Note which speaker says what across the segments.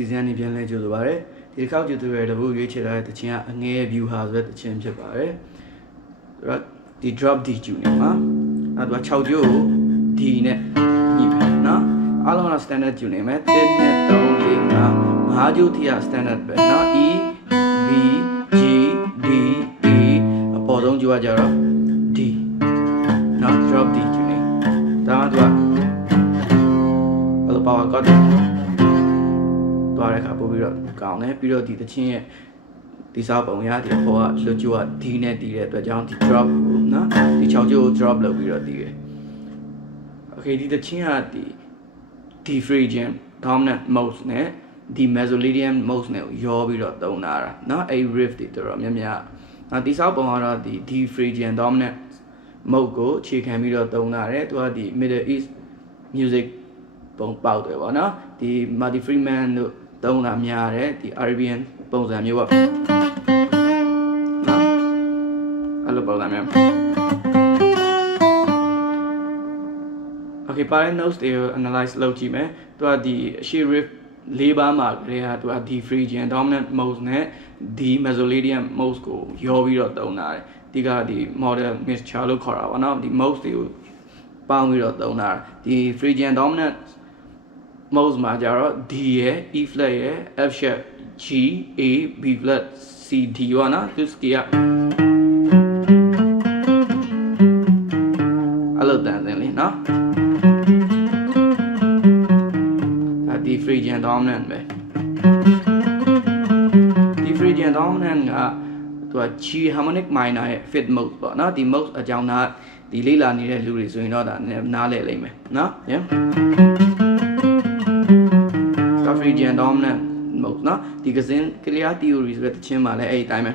Speaker 1: စီစဉ်နေပြန်လဲကြိုဆိုပါရစေဒီတစ်ခေါက် tutorial တပုတ်ရွေးချယ်ထားတဲ့တခြင်းကအငဲ view ဟာဆိုတဲ့တခြင်းဖြစ်ပါတယ်အဲ့တော့ဒီ drop D ကျူနေမှာအဲ့တော့6ကျိုးကို D နဲ့ညှိမယ်နော်အားလုံးက standard ကျူနေမယ်1နဲ့3 4 5 5ကျိုးထိက standard ပဲနော် E B G D E အပေါ်ဆုံးကျိုးကကြတော့ D နော် drop D ကျူနေဒါမှသူကအဲ့လို power cut သွားတဲ့အခါပို့ပြီးတော့ကောင်းတယ်ပြီးတော့ဒီသချင်းရဲ့ဒီစားပုံရဒီခေါ်ကလွတ်ကျွတ်ဒီနဲ့တီးတဲ့အတွက်ကြောင့်ဒီ drop နော်ဒီချောင်းကျိုး drop လုပ်ပြီးတော့တီးတယ် okay ဒီသချင်းကဒီဒီ free jam dominant mode နဲ့ဒီ mesolithium mode နဲ့ရောပြီးတော့သုံးတာနော်အဲ့ riff တွေတော်တော်များများနော်ဒီစားပုံကတော့ဒီဒီ free jam dominant mode ကိုအခြေခံပြီးတော့သုံးတာတယ်သူကဒီ middle east music ပုံပေါက်တယ်ပေါ့နော်ဒီ Marty Freeman တို့ သုံးတာများတယ်ဒီ Arabian ပုံစံမျိုးပေါ့နော်အဲ့လိုပုံစံမျိုး Okay ပါတဲ့ notes တွေကို analyze လုပ်ကြည့်မယ်သူကဒီအရှိ riff လေးပါးမှာကလေးကသူကဒီ Phrygian dominant modes နဲ့ဒီ Mesoladian modes ကိုရောပြီးတော့သုံးတာတယ်ဒီကဒီ model mixture လို့ခေါ်တာပေါ့နော်ဒီ modes တွေကိုပေါင်းပြီးတော့သုံးတာဒီ Phrygian dominant modes မှာကြတော့ D ရဲ့ E flat ရဲ့ F sharp G A B flat C D ပေါ့နော်သူ scale အဲ့လိုတန်စင်လေးနော်ဒါဒီ Phrygian dominant ပဲဒီ Phrygian dominant ကသူက G harmonic minor ရဲ့ fifth mode ပေါ့နော်ဒီ mode အကြောင်းသားဒီလေ့လာနေတဲ့လူတွေဆိုရင်တော့ဒါနားလည်လိမ့်မယ်နော် yeah Phrygian dominant mode နော်ဒီကစင် clear theory ဆိုတဲ့တခြင်းမှာလည်းအဲ့ဒီအတိုင်းပဲ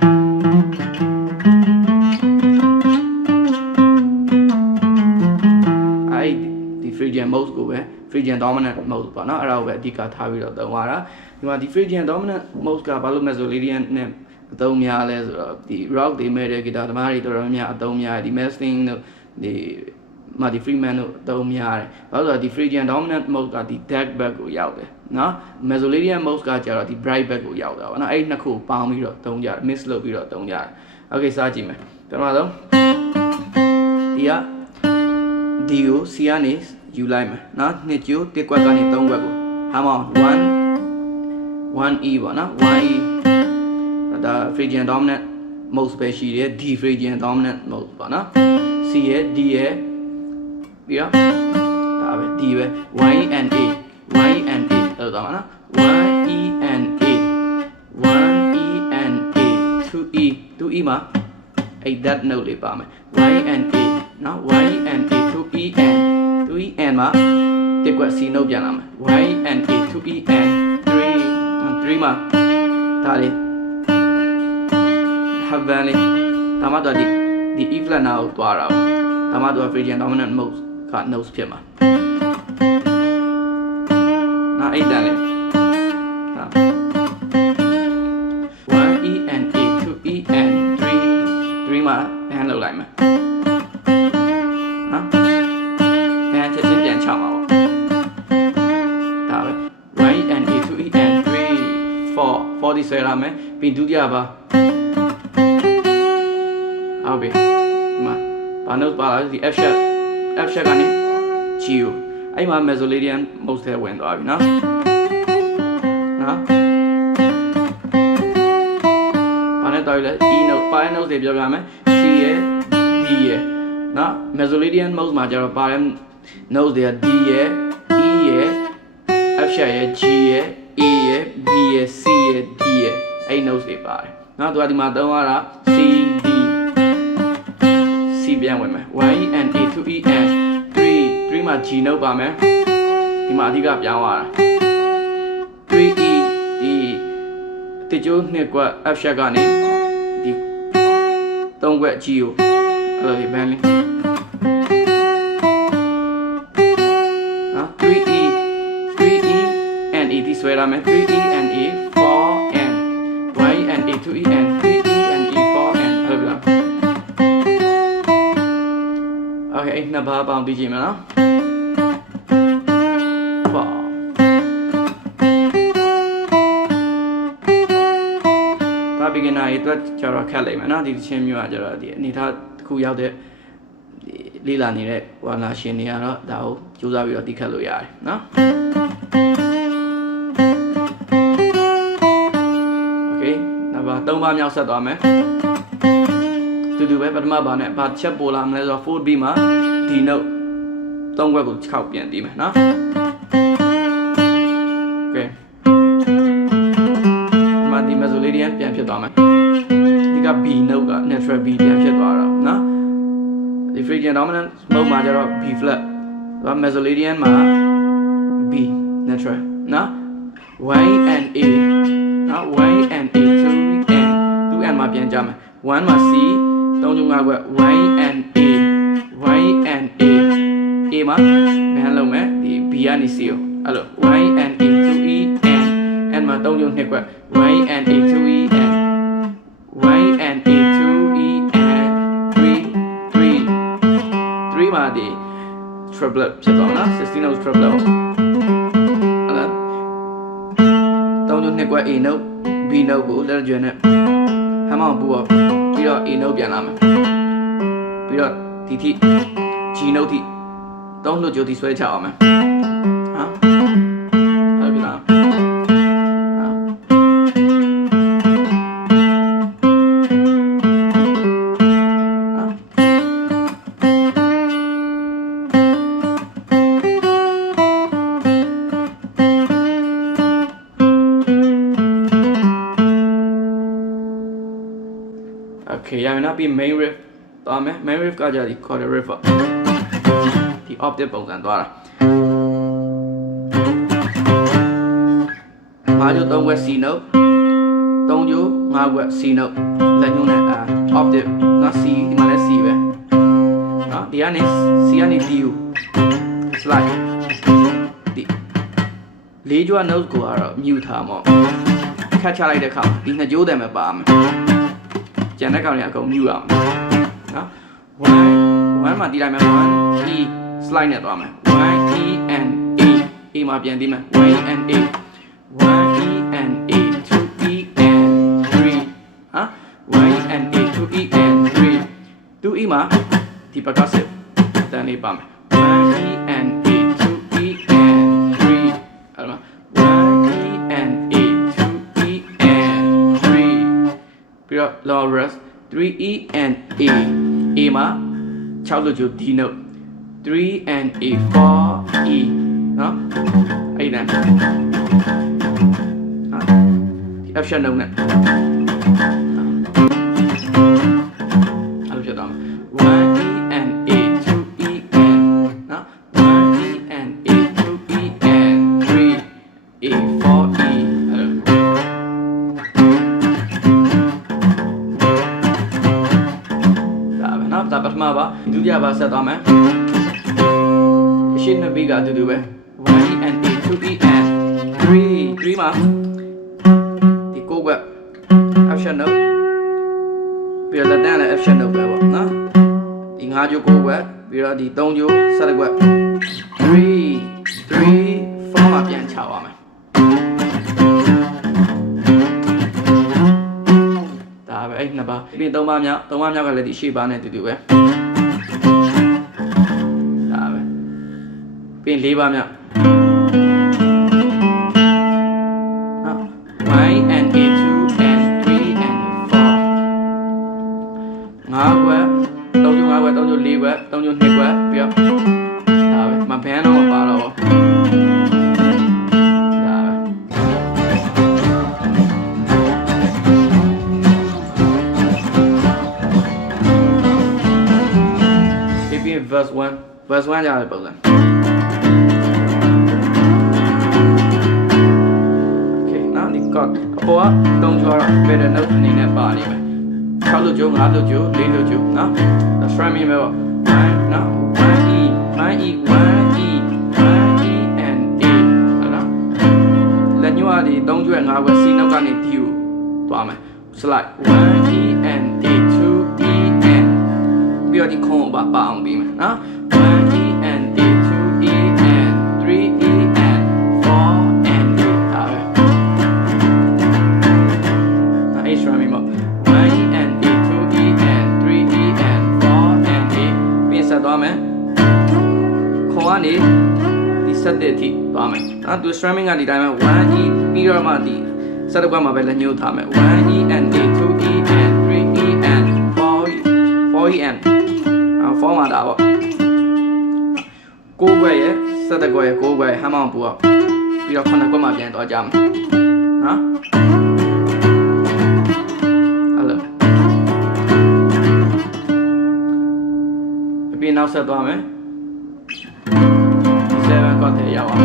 Speaker 1: အဲ့ဒီ Phrygian mode ကိုပဲ Phrygian dominant mode ပေါ့နော်အဲ့ဒါကိုပဲအဓိကထားပြီးတော့သုံးရတာဒီမှာဒီ Phrygian dominant mode ကဘာလို့ Mesoladian နဲ့အသုံးများလဲဆိုတော့ဒီ rock တွေမဲ့တဲ့ဂီတာသမားတွေတော်တော်များများအသုံးများတယ်ဒီ Mustang တို့ဒီ Marty Freeman တို့အသုံးများတယ်။ဘာလို့လဲဆိုတော့ဒီ Phrygian dominant mode ကဒီ deck back ကိုရောက်တယ်နော်။ Mesoladian mode ကကျတော့ဒီ bright back ကိုရောက်တာပေါ့နော်။အဲ့ဒီနှစ်ခုကိုပေါင်းပြီးတော့သုံးကြတယ် mix လုပ်ပြီးတော့သုံးကြတယ်။ Okay စကြည့်မယ်။ပထမဆုံးဒီကဒီကို C ကနေယူလိုက်မယ်နော်။နှစ်ကျိုးတစ်ကွက်ကနေသုံးကွက်ကို hammer 1 1E ပေါ့နော် 1E ဒါ Phrygian dominant mode ပဲရှိတယ် D Phrygian dominant mode ပေါ့နော် C ရဲ့ D ရဲ့ ပြီးတော့ဒါပဲ D ပဲ Y and A Y and A လောက်တော့မှာနော် Y E and A 1 E and A 2 E 2 E မှာအဲ့ that note လေးပါမယ် Y and A နော် Y and A 2 E and 2 E and မှာတစ်ကွက် C note ပြန်လာမယ် Y and A 2 E and 3 3မှာဒါလေး heaven လေးဒါမှတော့ဒီဒီ E flat နာကိုတွားတာပေါ့ဒါမှတော့ Phrygian dominant mode က notes ဖြစ်မှာနာအိတ်တန်လေးဒါ 1 E and A 2 E and 3 3မှာ band လောက်လိုက်မယ်နော် band ချက်ချင်းပြန်ချမှာပေါ့ဒါပဲ1 E and A 2 E and 3 4 4ဒီဆွဲရမယ်ပြီးဒုတိယပါဟုတ်ပြီဒီမှာဘာ note ပါလားဒီ F sharp F sharp ကနေ G ကိုအဲ့မှာ Mesoladian mode ထဲဝင်သွားပြီနော်နော်ဘာနဲ့တော်ပြီလဲ E note ပါတဲ့ note တွေပြောပြမယ် C ရယ် D ရယ်နော် Mesoladian mode မှာကျတော့ပါတဲ့ note တွေက D ရယ် E ရယ် F sharp ရယ် G ရယ် A ရယ် B ရယ် C ရယ် D ရယ်အဲ့ note တွေပါတယ်နော်သူကဒီမှာသုံးရတာ C D C ပြန်ဝင်မယ် Y E N A 2 E N 3 3မှာ G note ပါမယ်ဒီမှာအဓိကပြောင်းသွားတာ3 E ဒီတစ်ကျိုးနှစ်ကွက် F sharp ကနေဒီသုံးကွက် G ကိုအဲ့လိုဘန်းလေးနော် 3E 3E and E ဒီဆွဲရမယ် 3E and E နှစ်ပါးပေါင်းပြီးကြည့်မယ်နော်ပေါ့ပါဘီဂနာရေးအတွက်ကျတော့ခက်လိမ့်မယ်နော်ဒီချင်းမျိုးကကျတော့ဒီအနေထားတစ်ခုရောက်တဲ့လေ့လာနေတဲ့ဝါလာရှင်တွေကတော့ဒါကိုစူးစမ်းပြီးတော့သိခတ်လို့ရတယ်နော် Okay နောက်ပါ၃ပါးမြောက်ဆက်သွားမယ်တူတူပဲပထမပါနဲ့ဘာချက်ပိုလာမလဲဆိုတော့ 4B မှာ ဒီနှုတ်သုံးခွက်ကို6ပြန်ပြီးမယ်နော်ကဲဒီမှာဒီမဆိုလေးတွေပြန်ဖြစ်သွားမယ်ဒီက B နှုတ်က natural B ပြန်ဖြစ်သွားတော့နော်ဒီ frequency dominant mode မှာကျတော့ B flat ဒါ mesoladian မှာ B natural နော် Y and A နော် Y and A 2 and 2 and မှာပြန်ကြမယ်1မှာ C 3 5ခွက် Y and A Y and A A မှာဘယ်လုံးမယ်ဒီ B ကနေ C ကိုအဲ့လို Y and A 2 E and N မှာ3.2ခွက် Y and A 2 E and Y and A 2 E and 3 3 3မှာဒီ triplet ဖြစ်သွားနော်16 note triplet ဟုတ်လား3ညနှစ်ကွက် A note B note ကိုလက်ကျွန်းနဲ့ဟမ်းမောင်ပူတော့ပြီးတော့ A note ပြန်လာမယ်ပြီးတော့ ဒီထိ G note ထိ3လို့ကြိုတီဆွဲချအောင်မယ်ဟာအဲ့ဒါပြန်လာဟာ Okay ရမယ်နော်ပြီး main riff သွားမယ် main riff ကကြဒီ quarter riff ပေါ့ဒီ octave ပုံစံသွားတာ၅ကျိုး၃ခွက် C note ၃ကျိုး၅ခွက် C note လက်ညှိုးနဲ့အာ octave နော် C ဒီမှာလည်း C ပဲနော်ဒီကနေ C ကနေ D ကို slide ဒီလေးကြွ note ကိုကတော့ mute ထားမှာခတ်ချလိုက်တဲ့အခါမှာဒီနှစ်ကြိုးတယ်မှာပါမယ်ကျန်တဲ့ကောင်တွေအကုန်မြူရအောင် နော်1 1မှာတီးလိုက်မယ်1 e slide နဲ့သွားမယ်1 e and a a မှာပြန်တီးမယ်1 and a 1 e and a 2 e and 3ဟာ1 and a 2 e and 3 2 e မှာဒီ percussive အတန်းလေးပါမယ်1 e and a 2 e and 3အဲ့မှာ1 e and a 2 e and 3ပြီးတော့ lower rest 3e and a a မှာ6လို့ကျ d note 3 and a 4e နော်အဲ့ဒါဟာဒီ F sharp note နဲ့ တိယပါဆက်သွားမယ်အရှိနှစ်ပြီးကအတူတူပဲ 1e and a 2e and 3 3မှာဒီကိုက option note ပြီးတော့လက်တန်းလည်း option note ပဲပေါ့နော်ဒီ5ကြိုးကိုကွက်ပြီးတော့ဒီ3ကြိုး7ကွက်3 3 4မှာပြန်ချပါမယ်ဒါပဲအဲ့နှစ်ပါးပြီး3ပါးမြောက်3ပါးမြောက်ကလည်းဒီရှေ့ပါးနဲ့တူတူပဲ ပြီး4ပါးမြောက်နော် 1 and a 2 and 3 and 4ငါးခွက်3ကျိုး5ခွက်3ကျိုး4ခွက်3ကျိုး2ခွက်ပြီးတော့ဒါပဲမဘန်းတော့မပါတော့ဘူးဒါပဲဒီပြင် verse 1 verse 1ကြားတဲ့ပုံစံ နော်ဒီ chord အပေါ်ကတုံးကျော်တော့ better note အနေနဲ့ပါနေမယ်6လို့ကျိုး5လို့ကျိုး4လို့ကျိုးနော်ဒါ strum ရေးမယ်ပေါ့1နော် 1e 1e 1e 1e and a ဟုတ်နော်လက်ညှိုးကဒီ3ကျွဲ5ဘွဲ C နောက်ကနေ D ကိုသွားမယ် slide 1e and a 2e and ပြီးတော့ဒီခုံးကိုပါပါအောင်ပြီးမယ်နော် 1e ကနေဒီဆက်တဲ့အထိသွားမယ်နော်သူ strumming ကဒီတိုင်းပဲ 1e ပြီးတော့မှဒီဆက်တစ်ခွက်မှာပဲလက်ညှိုးထားမယ် 1e and a 2e and 3e and 4e 4e and အော်4မှာဒါပေါ့ကိုးခွက်ရဲ့ဆက်တစ်ခွက်ရဲ့ကိုးခွက်ရဲ့ဟမ်းမောင်းပူအောင်ပြီးတော့ခုနှစ်ခွက်မှာပြန်သွားကြမယ်နော်အဲ့လိုအပြင်နောက်ဆက်သွားမယ် 7ကောက်ထဲရောက်အောင်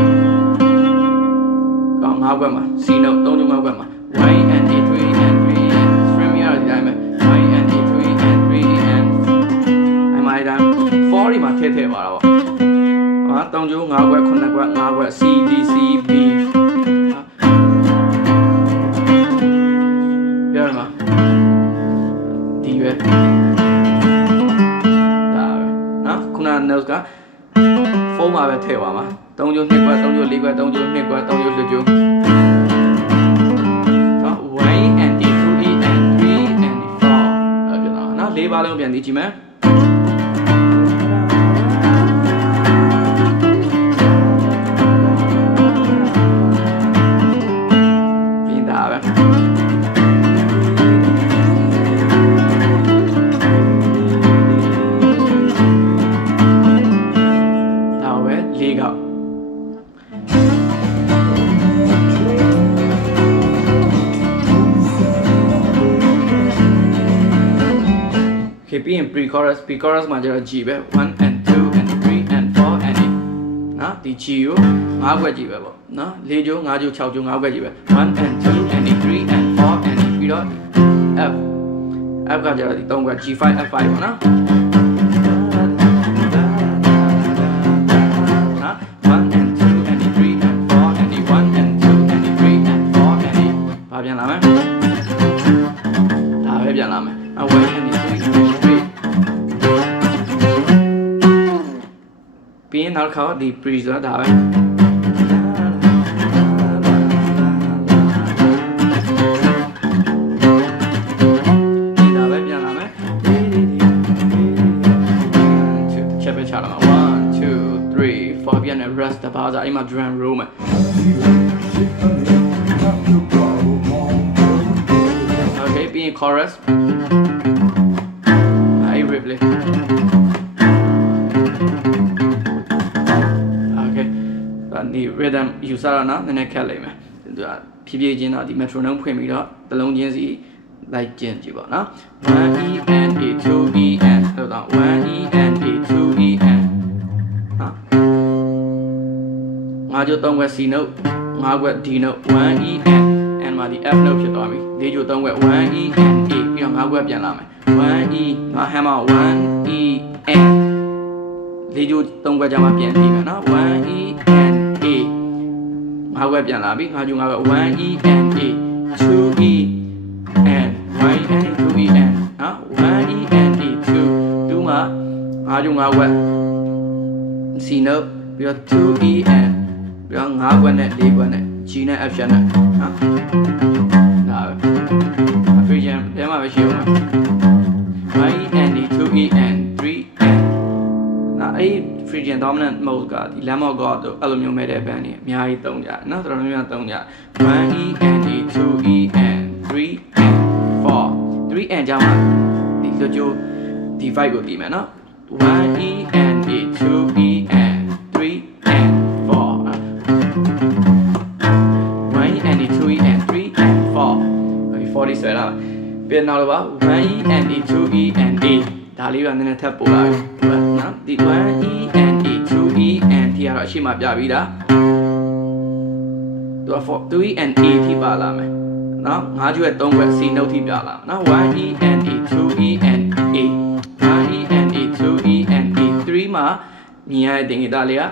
Speaker 1: ကောင်း၅ခွက်မှာ C note 3ကျုံ၅ခွက်မှာ Y and A 3 and 3 and string ရဒီတိုင်းပဲ Y and A 3 and 3 and အဲ့မှာဒီတိုင်း4ဒီမှာထည့်ထည့်ပါတော့ဟာ3ကျုံ5ခွက်9ခွက်5ခွက် C D C B ပြောရမှာဒီပဲဒါပဲနော်ခုန notes က ဖုန်းမှာပဲထည့်ပါမှာ3ကျိုး2ခွက်3ကျိုး4ခွက်3ကျိုး2ခွက်3ကျိုး4ကျိုးနော် 1 and 2 3 and 3 and 4အဲ့ဒါနော်၄ပါးလုံးပြန်သိကြည့်မယ် pre chorus pre chorus မှာကျတော့ G ပဲ1 and 2 and 3 and 4 and 8နော်ဒီ G ကို၅ခွက်ကြီးပဲပေါ့နော်၄ကျိုး၅ကျိုး6ကျိုး၅ခွက်ကြီးပဲ1 and 2 and 3 and 4 and ပြီးတော့ F F ကကျတော့ဒီ၃ခွက် G5 F5 ပေါ့နော်နော်1 and 2 and ပြီးရင်နောက်တစ်ခါဒီ pre ဆိုတာဒါပဲဒီဒါပဲပြန်လာမယ်ချက်ပဲချလာမှာ1 2 3 4ပြန်နဲ့ rest တပါးစားအိမ်မှာ drum roll မယ် Okay ပြီးရင် chorus အဲ့ riff လေး rhythm ယူဆရနော်နည်းနည်းခက်လိမ့်မယ်သူကဖြည်းဖြည်းချင်းတော့ဒီ metronome ဖွင့်ပြီးတော့တစ်လုံးချင်းစီလိုက်ကျင့်ကြည့်ပါနော် 1 E and A 2 E and ဆိုတော့1 E and A 2 E and ဟာငါကြိုး၃ခွက် C note ၅ခွက် D note 1 E and and မှာဒီ F note ဖြစ်သွားပြီ၄ကြိုး၃ခွက်1 E and A ပြီးတော့၅ခွက်ပြန်လာမယ်1 E ငါ hammer 1 E and လေးကျိုးသုံးခွက်ကြမှာပြန်ပြီးမယ်နော်1 e and a ငါးခွက်ပြန်လာပြီငါးကျိုးငါးခွက် 1 e and a 2 e and 1 and 2 e and နော် 1 e and a 2 2မှာငါးကျိုးငါးခွက် c note ပြီးတော့ 2 e and ပြီးတော့ငါးခွက်နဲ့၄ခွက်နဲ့ g နဲ့ f sharp နဲ့နော်ဒါပဲ African တဲမှာပဲရှိအောင်1 e and a 2 e and 3 and နော်အဲ့ Phrygian dominant mode ကဒီ Lamb of God တို့အဲ့လိုမျိုးမဲ့တဲ့ band တွေအများကြီးသုံးကြတယ်နော်တော်တော်များများသုံးကြ 1 E and E 2 E and 3 and 4 3 and ကြောင့်ဒီလွတ်ကျိုးဒီ vibe ကိုတည်မယ်နော် 1 E and E 2 E and 3 and 4 1 E and E 2 E and 3 and 4 okay 40ဆွဲလာပြန်နောက်တော့ပါ 1 E and E 2 E and 8 ဒါလေးကနည်းနည်းထပ်ပို့လာပြီနော်ဒီ 1 E and E 2 E and ဒီကတော့အရှိမပြပြီးသားသူက4 3 and 8ထိပါလာမယ်နော်ငါးကျွဲ3ခွက် C note ထိပြလာမယ်နော် 1 E and E 2 E and 8 1 E and E 2 E and 8 3မှာမြင်ရတဲ့တင်ဂီတာလေးက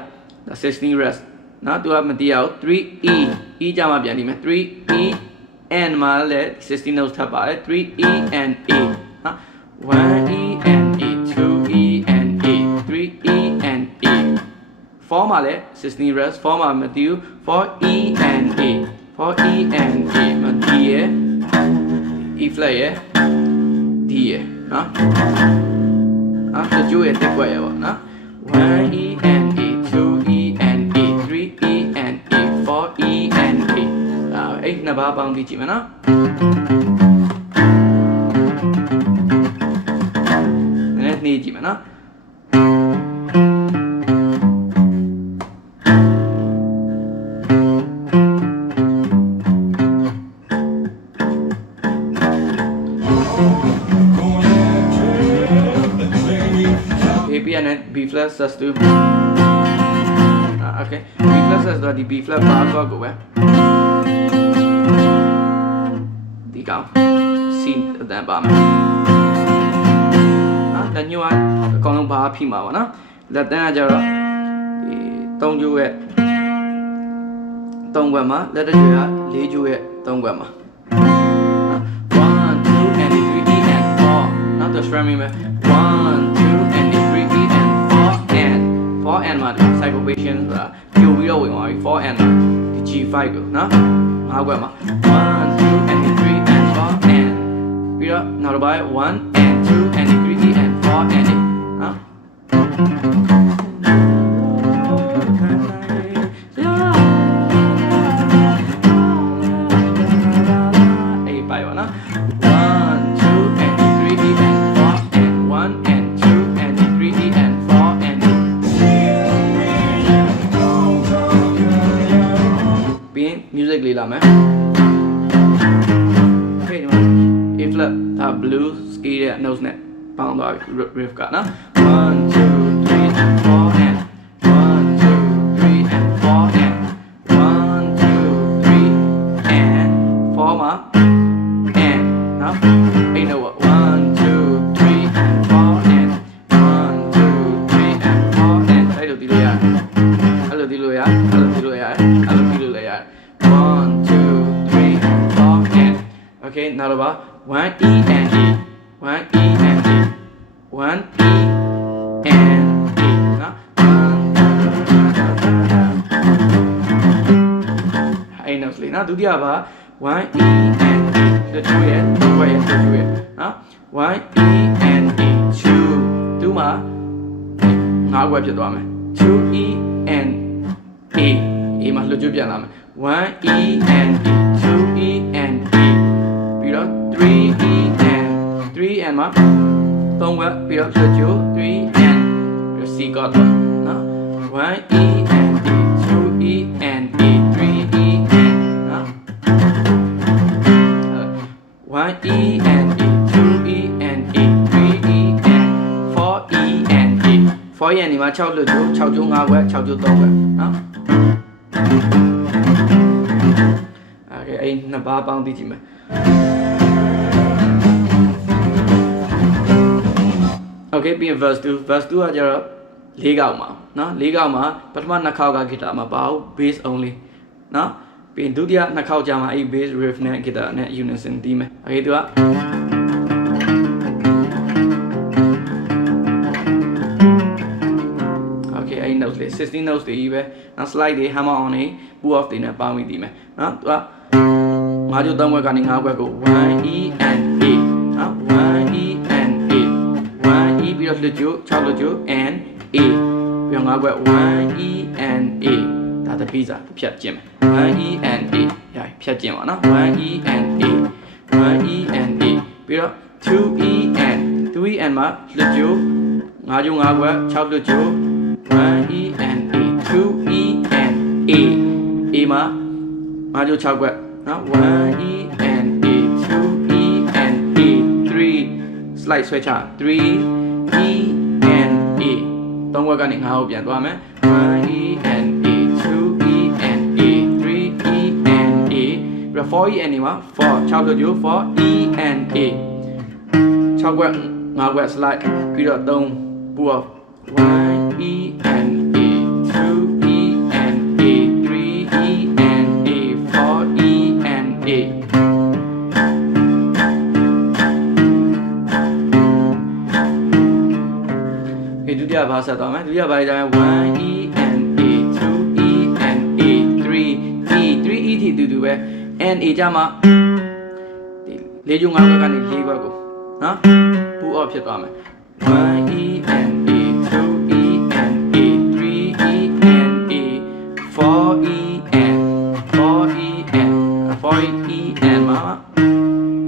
Speaker 1: 16 rest နော်သူကမတရားဘူး 3 E E ကြမှာပြန်ဒီမယ် 3 E and မှာလည်း16 notes ထပ်ပါတယ် 3 E and A နော် One E and E, two E and E, three E and E. Four male, sisni res, four ma Matthew. four E and E, four E and E, Matthew, E flat ရယ် D ရယ်နော်နော်တကြိုးရယ်တက်ွက်ရယ်ပေါ့နော် One E and E, two E and E, three E and E, four E and E. Uh, အဲ့နှစ်ပါးပေါင်းကြည့်ကြည့်မယ်နော် rytmerna. B-flat sus tu Okay. B-flat sus tu ada B-flat Bahan tu aku eh? Tiga Sin Dan လက်ညှိုးကအကောင်လုံးဘာဖိမှာပါနော်လက်တန်းကကြတော့ဒီ၃ကျိုးရဲ့၃ခွက်မှာလက်တစ်ကျိုးက၄ကျိုးရဲ့၃ခွက်မှာ one two and three E and four နောက်တော့ strumming ပဲ one two and three E and four and four and မှာဒီ syncopation ဆိုတာပြိုပြီးတော့ဝင်သွားပြီ four and မှာဒီ G5 ကိုနော်ငါးခွက်မှာ one two and three and four and ပြီးတော့နောက်တစ်ပိုင်း1 and 2 and 3 E and four and နော်အေးပိုင်ပါနော် one two and three ပေါင်းသွားပြီ riff ကနော်1 2 3 လေးနော်ဒုတိယပါ 1 e and e တချို့ရဲ့တစ်ခွက်ရဲ့တချို့ရဲ့နော်1 e and e 2သူမှာငါးခွက်ဖြစ်သွားမယ် 2e and a a မှာလွှတ်ကျွတ်ပြန်လာမယ် 1e and e 2e and e ပြီးတော့ 3e and 3 and မှာသုံးခွက်ပြီးတော့လွှတ်ကျွတ်3 and ပြီးတော့ c ကတော့နော် 1e and e 2e 1e and e 2e and e 3e and 4e and e 4ရဲ့နေမှာ6လွတ်ကျိုး6ကျိုး5ခွက်6ကျိုး3ခွက်နော်โอเคအဲ့နှစ်ပါးပေါင်းသိကြည့်မယ် Okay ပြီးရင် verse 2 verse 2ကကျတော့၄កောက်မှာเนาะ၄កောက်မှာပထမနှစ်ခေါက်ကဂီတာမှာပါဘူး bass only เนาะ ပြီးရင်ဒုတိယနှစ်ခေါက်ကြာမှအဲ့ bass riff နဲ့ guitar နဲ့ unison တီးမယ်။အဲ့ဒီသူက8 notes လေး16 notes တွေကြီးပဲနော် slide တွေ hammer on တွေ pull off တွေနဲ့ပေါင်းပြီးတည်မယ်နော်သူကငါးကျုပ်သုံးဘွက်ကနေငါးဘွက်ကို 1 E and A နော်1 E and A 1 E ပြီးတော့လွတ်ကျုပ်6လွတ်ကျုပ် and A ပြီးတော့ငါးဘွက်1 E and A တပိစာဖြတ်ကျင်မယ် 1e and a ရိုက်ဖြတ်ကျင်ပါနော် 1e and a 1e and a ပြီးတော့ 2e and 2e and မှာလွတ်ကျိုး5ကျိုး5ခွက်6လွတ်ကျိုး 1e and a 2e and a a မှာ5ကျိုး6ခွက်နော် 1e and a 2e and a 3 slide ဆွဲချ 3e and a 3ခွက်ကနေ5ကိုပြန်သွားမယ် 1e and ပြီးတော့4 e and a မှာ4 6လို့ကျိုး4 e and a 6ဘက်5ဘက် slide ပြီးတော့3ပူအောင်1 e and a 2 e and a 3 e and a 4 e and a ဒီဒုတိယဘာဆက်သွားမယ်ဒုတိယဘာကြရင်1 e and a 2 e and a 3 e 3 e ထိတူတူပဲ and a ကြမှာဒီလေးယူငါးဘက်ကနေလေးဘက်ကိုနော် pull up ဖြစ်သွားမယ် 1 e and a 2 e and a 3 e and a 4 e and 4 e and 4 e and မှာ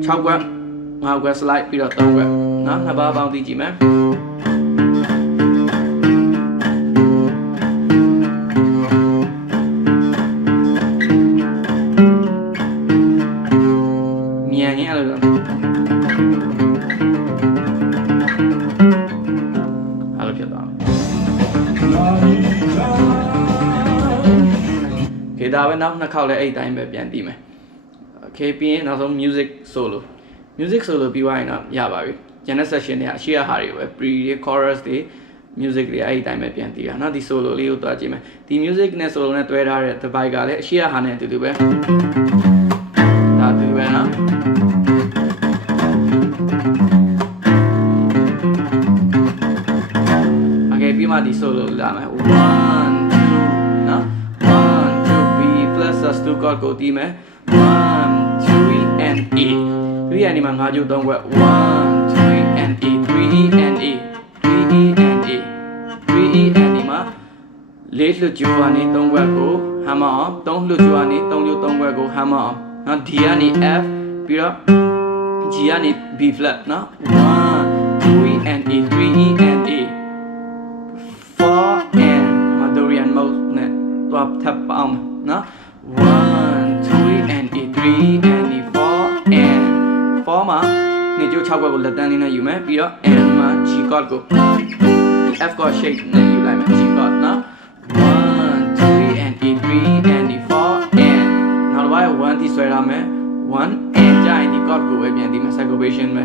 Speaker 1: 6ကွက်5ကွက် slide ပြီးတော့3ကွက်နော်နှစ်ပါးပေါင်းသိကြည့်မယ် ဒါပဲနောက်နှစ်ခေါက်လည်းအဲ့အတိုင်းပဲပြန်တည်မယ် Okay ပြီးရင်နောက်ဆုံး music solo music solo ပြီးသွားရင်တော့ရပါပြီကျန်တဲ့ session တွေကအရှိရဟာတွေပဲ pre တွေ chorus တွေ music တွေအဲ့ဒီအတိုင်းပဲပြန်တည်တာเนาะဒီ solo လေးကိုတွားကြည့်မယ်ဒီ music နဲ့ solo နဲ့တွဲထားတဲ့ device ကလည်းအရှိရဟာနဲ့အတူတူပဲဒါအတူတူပဲเนาะ Okay ပြီးမှဒီ solo လာမယ်1 plus us 2 chord ကိုတီးမယ်1 3 and E 3အနေမှာ5ကျုပ်3ခွက်1 3 and E 3 E and E 3 E and E 3 E and E မှာလေးလှကျိုးကနေ3ခွက်ကို hammer on 3လှကျိုးကနေ3ကျိုး3ခွက်ကို hammer on နော် D ကနေ F ပြီးတော့ G ကနေ B flat နော်1 2 E and E 3 E and E 4 and Madurian mode နဲ့သွားထပ်ပေါင်းမယ်နော် 6ဘက်ကိုလက်တန်းလေးနဲ့ယူမယ်ပြီးတော့ and မှာ G chord ကို F chord shape နဲ့ယူလိုက်မယ် G chord နော်1 2 and 3 and 4 and နောက်တစ်ပိုင်း1တီဆွဲရမယ်1 and ကြာရင်ဒီ chord ကိုပဲပြန်ဒီမှာ syncopation ပဲ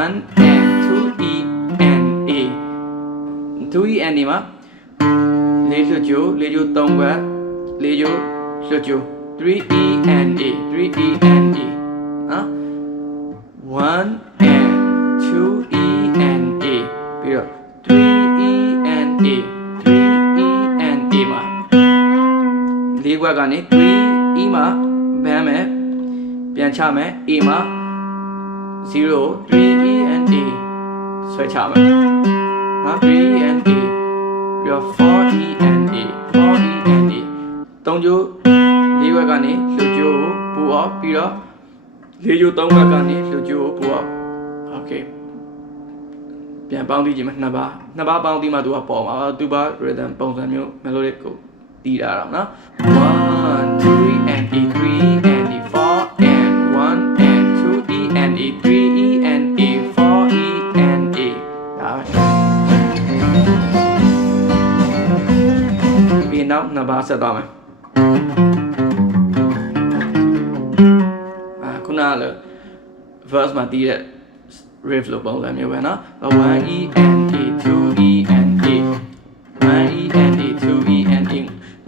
Speaker 1: 1 and 2 E and A 2 E and ဒီမှာလေးလွှတ်ကြိုလေးကြို3ဘက်လေးကြိုလွှတ်ကြို3 E and A 3 E and A နော်1 A မှာလေးခွက်ကနေ3 E မှာဘမ်းမယ်ပြန်ချမယ် A မှာ0 3 E and A ဆွဲချမယ်နော်3 and A ပြီးတော့ 4E and A 4E and A သုံးကျိုးလေးဘက်ကနေလှုပ်ကျိုးကိုပူအောင်ပြီးတော့လေးကျိုးသုံးဘက်ကနေလှုပ်ကျိုးကိုပူအောင် Okay ပြန်ပေါင်းပြီးကြည့်မယ်နှစ်ပါးနှစ်ပါးပေါင်းပြီးမှသူကပေါ်မှာသူပါ rhythm ပုံစံမျိုး melodic ကိုတီးတာတော့နော်1 2 and E 3 and E 4 and 1 and 2 E and E 3 E and E 4 E and E ဒါပဲပြီးနောက်နှစ်ပါးဆက်သွားမယ်အာခုနကလည်း verse မှာတီးတဲ့ riff လို့ပုံစံမျိုးပဲเนาะ1 E and E 2 E and E 1 E and E 2 E and E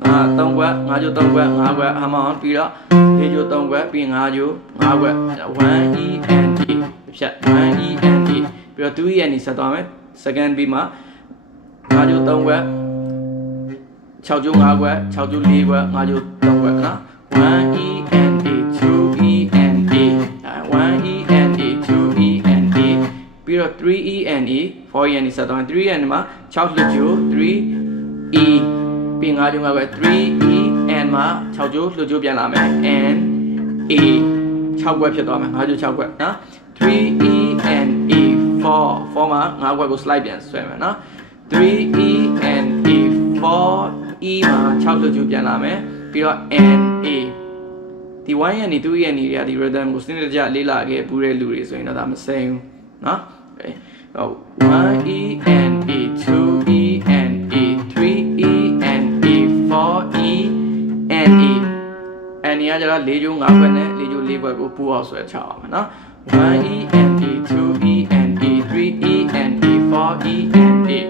Speaker 1: ငါ3ခွက်5ကျိုး3ခွက်5ခွက်အမှန်ပြီးတော့4ကျိုး3ခွက်ပြီး5ကျိုး5ခွက်1 E and E ဖြတ်1 E and E ပြီးတော့2 E and E ဆက်သွားမယ် second beat မှာ5ကျိုး3ခွက်6ကျိုး5ခွက်6ကျိုး4ခွက်5ကျိုး3ခွက်နော်1 E and ပြီးတော့ 3E and E 4E and E ဆက်သွားမယ် 3E and E မှာ6လှကျိုး 3E ပြီး5ကျိုး5ခွက် 3E and မှာ6ကျိုးလှကျိုးပြန်လာမယ် and E 6ခွက်ဖြစ်သွားမယ်5ကျိုး6ခွက်နော် 3E and E 4 4မှာ5ခွက်ကို slide ပြန်ဆွဲမယ်နော် 3E and E 4E မှာ6လှကျိုးပြန်လာမယ်ပြီးတော့ and E ဒီ1ရက်နေ2ရက်နေတွေကဒီ rhythm ကိုစနစ်တကျလေ့လာခဲ့ပူးတဲ့လူတွေဆိုရင်တော့ဒါမစိမ်းဘူးเนาะ Oh, one E and E, two E and E, three E and E, four E and E အန်နီကကျတော့၄ကျိုး၅ခွက်နဲ့၄ကျိုး၄ခွက်ကိုပူအောင်ဆွဲချအောင်နော် one E and E, two E and E, three E and E, four E and E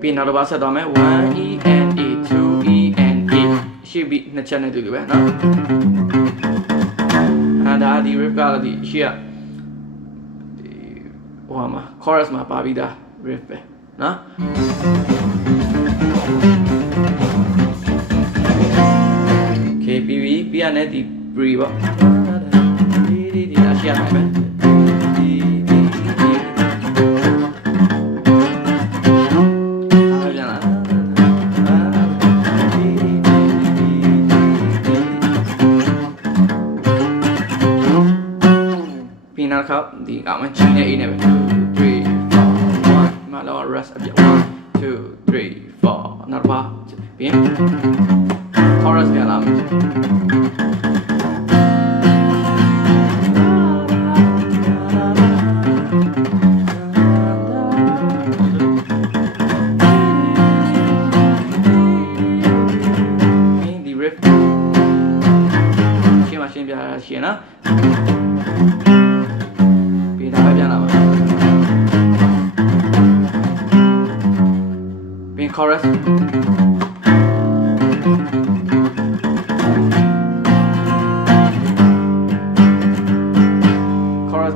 Speaker 1: ပြီးနောက်တစ်ပါးဆက်သွားမယ် one E and E, two E and E ရှေ့ပြီးနှစ်ချက်နဲ့တူတူပဲနော်အဲဒါဒီ riff ကလည်းဒီရှေ့က ဟိုမှာ chorus မှာပါပြီးသား riff ပဲနော်ကေပီပီပြရတဲ့ဒီ pre ပေါ့ဒီဒီဒီအရှိရမှာပဲ င်းပြရရှင်းနော်ပြီးဒါပဲပြန်လာပါပြီး chorus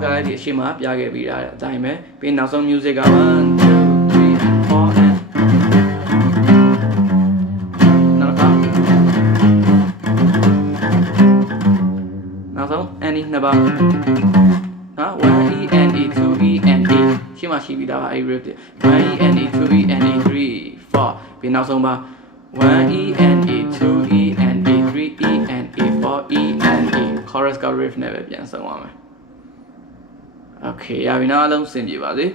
Speaker 1: ကလည်းဒီအရှိမပြခဲ့ပြီးတာအတိုင်းပဲပြီးနောက်ဆုံး music က1 2 ဆုံး n e နှစ်ပါးနော် 1 e n e 2 e n e ရှင်းမရှိပြီးသားပါအဲ့ riff တွေ 1 e n e 2 e n e 3 4ပြီးနောက်ဆုံးပါ 1 e n e 2 e n e 3 e n e 4 e n e chorus က riff နဲ့ပဲပြန်ဆုံးသွားမယ် Okay ရပြီနော်အားလုံးစင်ပြေပါစေ